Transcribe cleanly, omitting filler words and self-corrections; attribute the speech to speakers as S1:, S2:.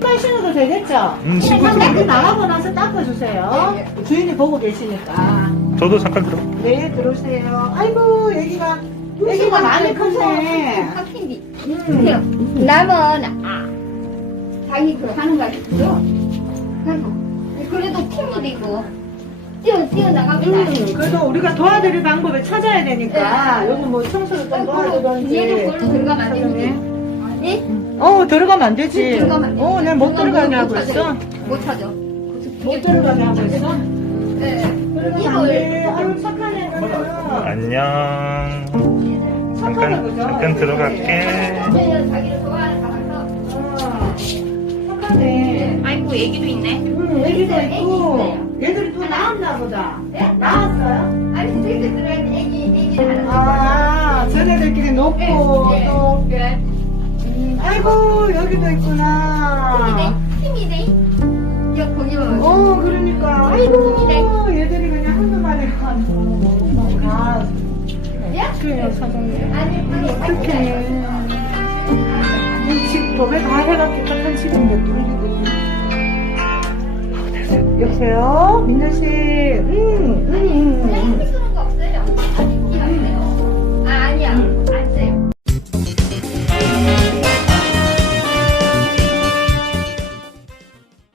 S1: 신발 신어도 되겠죠?
S2: 신고
S1: 잠깐
S2: 들어가.
S1: 나가고 나서 닦아주세요. 주인이 보고 계시니까.
S2: 저도 잠깐 들어.
S1: 네, 들어오세요. 아이고, 애기가 많이 컸네.
S3: 컸긴디. 남은 자기 그 하는 거 있어. 그래도 팀이 되고 뛰어나갑니다.
S1: 그래도 우리가 도와드릴 방법을 찾아야 되니까, 여기 뭐 청소를 좀
S3: 얘를
S1: 도와주던지.
S3: 걸로 들어가면 안 되는데. 네?
S1: 들어가면 안 되지.
S3: 들어가면 안 돼.
S1: 내가 못 들어가게 하고 있어.
S3: 못 찾아.
S1: 못 들어가게 하고 있어.
S3: 네.
S1: 들어가면 안 돼. 아유, 착한 애가.
S2: 안녕.
S1: 착하다, 그죠?
S2: 잠깐 들어갈게.
S3: 자기를 좋아하는 사람도.
S1: 착하네.
S4: 아이고 애기도 있네.
S1: 애기도 있고. 얘들이 또 나왔나 보다. 나왔어요?
S3: 아니 저희들 들어가는 애기를 하나.
S1: 쟤네들끼리 놓고
S3: 네.
S1: 또.
S3: 네.
S1: 아이고, 여기도 있구나.
S3: 힘이 돼. 여 거기 뭐.
S1: 그러니까. 아이고, 얘들이 그냥 한두 마리 가지고. 그래요, 사장님.
S3: 아니
S1: 어떡해. 집 도배 다 해갖고 딱한 집인데 또. 여보세요? 민정씨.